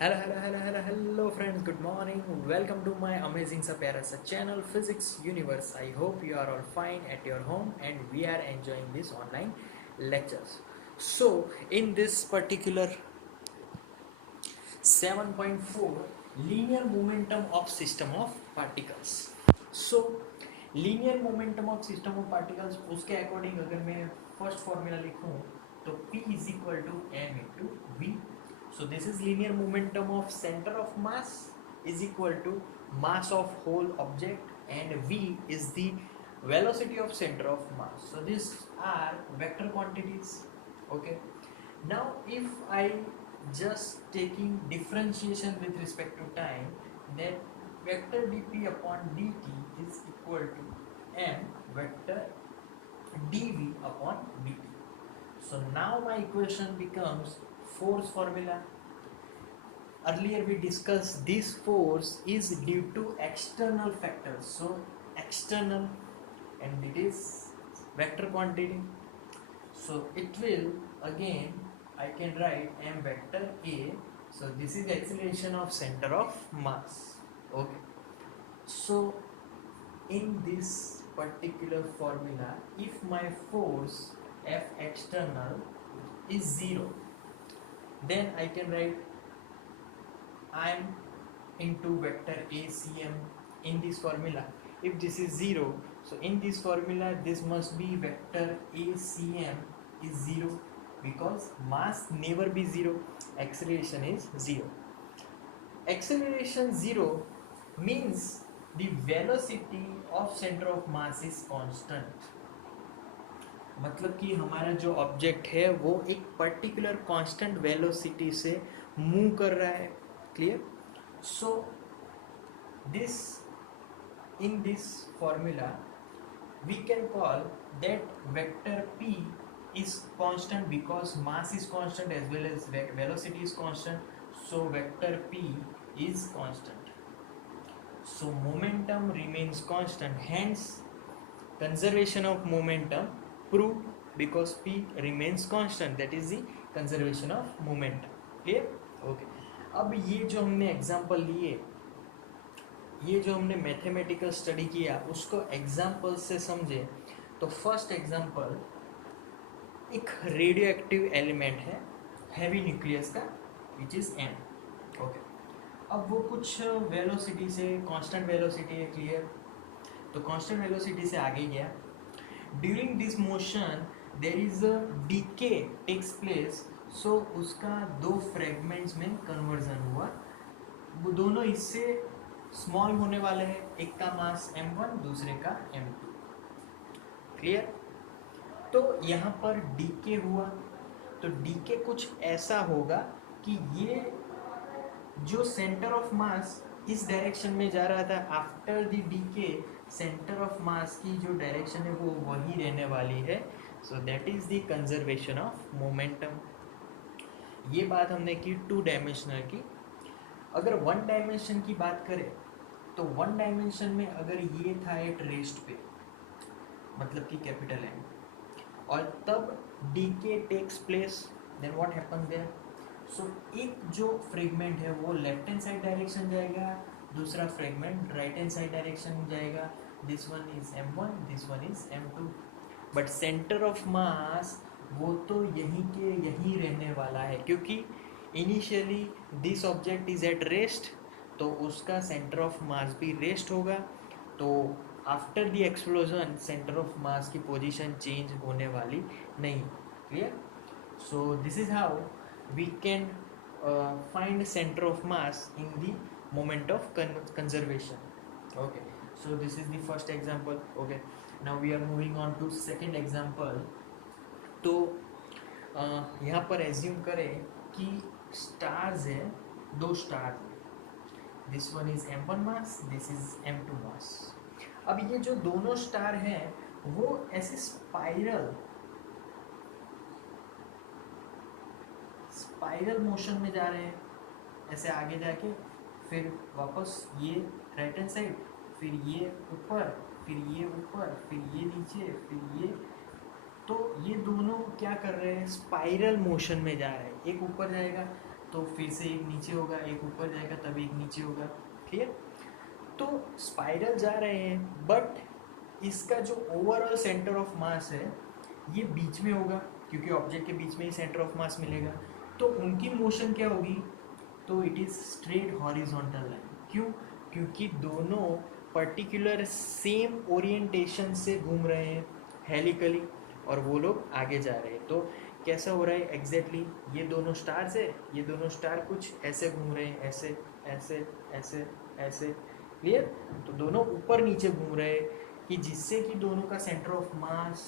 Hello friends, good morning. Welcome to my amazing sa pyara sa channel Physics Universe. I hope you are all fine at your home and we are enjoying these online lectures. So, in this particular 7.4 linear momentum of system of particles. So, linear momentum of system of particles उसके according अगर मैं first formula लिखूं तो P is equal to m into V. So this is linear momentum of center of mass is equal to mass of whole object and V is the velocity of center of mass. So these are vector quantities. Okay. Now if I just taking differentiation with respect to time, then vector dp upon dt is equal to m vector dv upon dt. So now my equation becomes force formula. Earlier we discussed this force is due to external factors. So external and it is vector quantity. So it will again I can write m vector a. So this is acceleration of center of mass. Okay. So in this particular formula, if my force F external is 0, then I can write I'm into vector ACM in this formula. If this is 0, so in this formula this must be vector ACM is 0 because mass never be 0, acceleration is 0. Acceleration 0 means the velocity of center of mass is constant. मतलब कि हमारा जो object है वो एक particular constant velocity से move कर रहा है. Clear? So this in this formula we can call that vector p is constant because mass is constant as well as velocity is constant. So vector p is constant. So momentum remains constant. Hence conservation of momentum proved because p remains constant. That is the conservation of momentum. Clear? Okay. अब ये जो हमने example लिए, ये जो हमने mathematical study किया उसको एग्जाम्पल से समझे. तो फर्स्ट एग्जाम्पल एक रेडियो एक्टिव एलिमेंट है हैवी न्यूक्लियस का विच इज एम. ओके. अब वो कुछ वेलोसिटी से कांस्टेंट वेलोसिटी है. क्लियर? तो कांस्टेंट वेलोसिटी से आगे गया. During this motion there is a decay takes place. So उसका दो फ्रेगमेंट्स में कन्वर्जन हुआ. वो दोनों इससे स्मॉल होने वाले हैं. एक का मास m1 दूसरे का m2. क्लियर? तो यहाँ पर डीके हुआ. तो डीके कुछ ऐसा होगा कि ये जो सेंटर ऑफ मास इस डायरेक्शन में जा रहा था, after the decay centre of mass की जो डायरेक्शन है वो वही रहने वाली है. So that is the conservation of momentum. ये बात हमने की टू डायमेंशनल की. अगर वन डायमेंशन की बात करें तो वन डायमेंशन में अगर ये था एट रेस्ट पे, मतलब कि कैपिटल एम, और तब decay takes place, then what happens there. So एक जो फ्रेगमेंट है वो लेफ्ट हैंड साइड डायरेक्शन जाएगा, दूसरा fragment right hand side direction जाएगा. This one is m1, this one is m2. But centre of mass वो तो यहीं के यहीं रहने वाला है क्योंकि initially this object is at rest, तो उसका सेंटर ऑफ मास भी रेस्ट होगा. तो after the explosion centre of mass की पोजीशन चेंज होने वाली नहीं. Clear? So this is how we can find centre of mass in the moment of conservation. Okay. So this is the first example. Okay. Now we are moving on to second example. तो यहाँ पर assume करें कि stars है, दो stars. This one is m1 mass, this is m2 mass. अब ये जो दोनों स्टार हैं वो ऐसे स्पाइरल मोशन में जा रहे हैं, ऐसे आगे जाके फिर वापस ये राइट हैंड साइड, फिर ये ऊपर, फिर ये ऊपर, फिर ये नीचे, फिर ये. तो ये दोनों क्या कर रहे हैं? स्पाइरल मोशन में जा रहे हैं. एक ऊपर जाएगा, तो फिर से एक नीचे होगा, एक ऊपर जाएगा, तब एक नीचे होगा। क्लियर? तो स्पाइरल जा रहे हैं, बट इसका जो ओवरऑल सेंटर ऑफ मास है ये बीच में होगा, क्योंकि ऑब्जेक्ट के बीच में ही सेंटर ऑफ मास मिलेगा। तो उनकी मोशन क्या होगी? तो it is straight horizontal line. क्यों? क्योंकि दोनों पर्टिकुलर सेम ओरिएंटेशन से घूम रहे हैं हेलिकली, और वो लोग आगे जा रहे हैं। तो कैसा हो रहा है एग्जैक्टली? ये दोनों स्टार्स है, ये दोनों स्टार कुछ ऐसे घूम रहे हैं, ऐसे ऐसे ऐसे ऐसे। क्लियर? तो दोनों ऊपर नीचे घूम रहे हैं, कि जिससे कि दोनों का centre of mass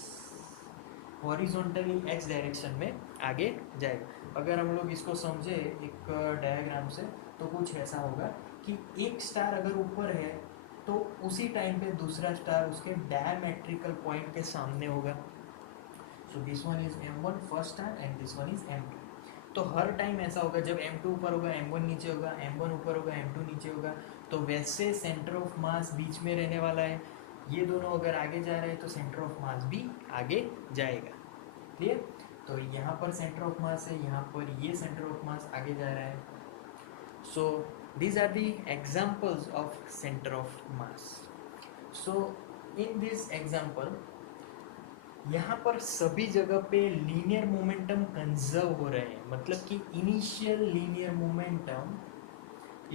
horizontally x direction में आगे जाएगा। अगर हम लोग इसको समझे एक डायग्राम से, तो कुछ ऐसा होगा कि एक स्टार अगर ऊपर है तो उसी टाइम पे दूसरा स्टार उसके डायमेट्रिकल पॉइंट के सामने होगा। So this one is M1 first star and this one is M2। तो हर टाइम ऐसा होगा, जब M2 ऊपर होगा M1 नीचे होगा, M1 ऊपर होगा M2 नीचे होगा। तो वैसे सेंटर ऑफ मास बीच में रहने वाला है। ये दोनों अगर आगे जा रहे हैं तो सेंटर ऑफ मास भी आगे जाएगा। क्लियर? तो यहाँ पर सेंटर ऑफ मास है, यहाँ पर ये सेंटर ऑफ मास आगे जा रहा है। सो these are the examples of center of mass. So in this example, यहाँ पर सभी जगह पे लीनियर मोमेंटम कंजर्व हो रहे हैं, मतलब कि initial linear momentum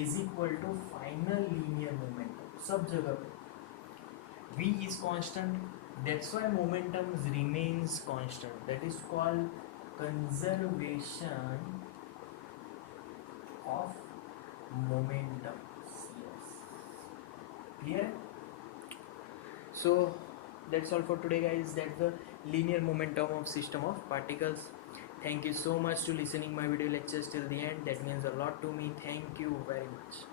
is equal to final linear momentum सब जगह पे। v is constant, that's why momentum remains constant, that is called conservation of momentum. Yes, clear? So that's all for today guys. That's the linear momentum of system of particles. Thank you so much to listening my video lectures till the end. That means a lot to me. Thank you very much.